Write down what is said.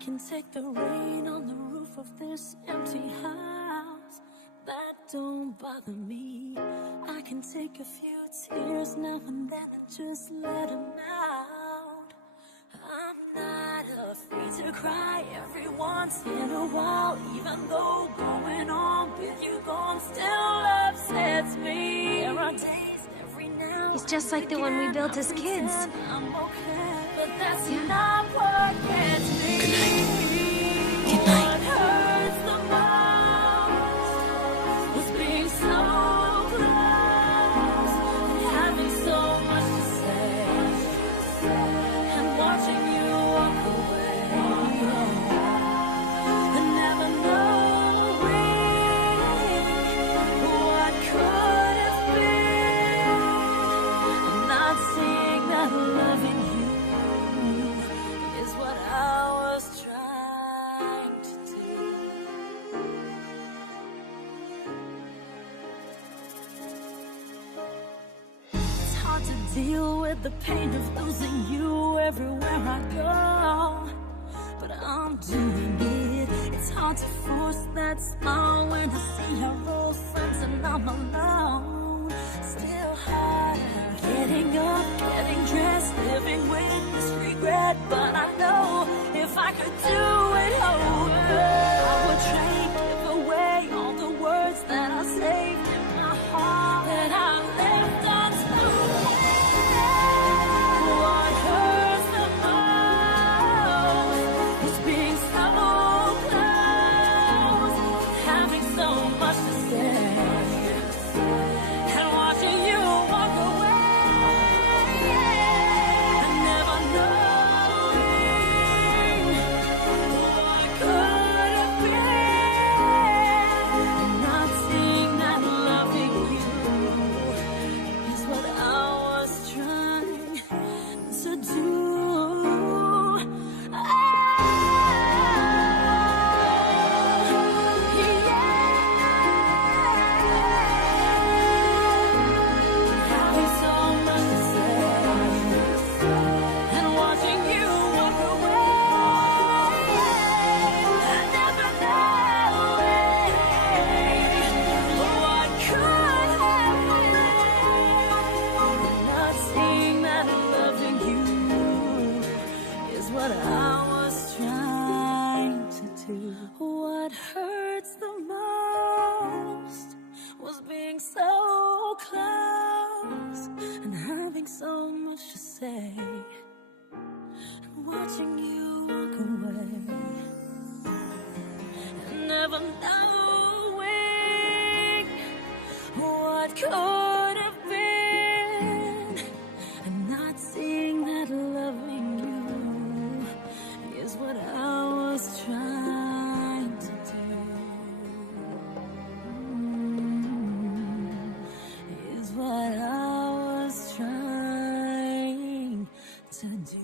can take the rain on the roof of this empty house. That don't bother me. I can take a few tears now and then and just let them out. I'm not afraid to cry every once in a while, even though going on with you gone still upsets me. There are days every now. He's just like the one we built as kids. I'm okay, but that's not what gets me. Good night. What hurts the most was being so close, having so much to say, and watching you walk away, and never knowing what could have been, and not seeing that loving you is what I was trying to do. It's hard to deal with the pain of losing you everywhere I go, but I'm doing it. It's hard to force that smile when I see your old friends and I'm alone. Still harder getting up, getting dressed, living with this regret. But I know if I could do it over, I would trade, give away all the words that I saved in my heart that I left unspoken. What hurts the most is being so close, having so much to say, and watching you walk away, and never knowing what could have been, and not seeing that loving you is what I was trying to do. Having so much to say, and watching you walk away, and never knowing what could have been, not seeing that loving you is what I was trying to do. What hurts the most was being so close and having so much to say, and watching you walk away, and never knowing what could have been, and not seeing that loving you is what I was trying to do. Is what I was trying to do.